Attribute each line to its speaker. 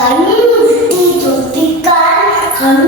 Speaker 1: கண் நீ தொட்டிக்கால் கண்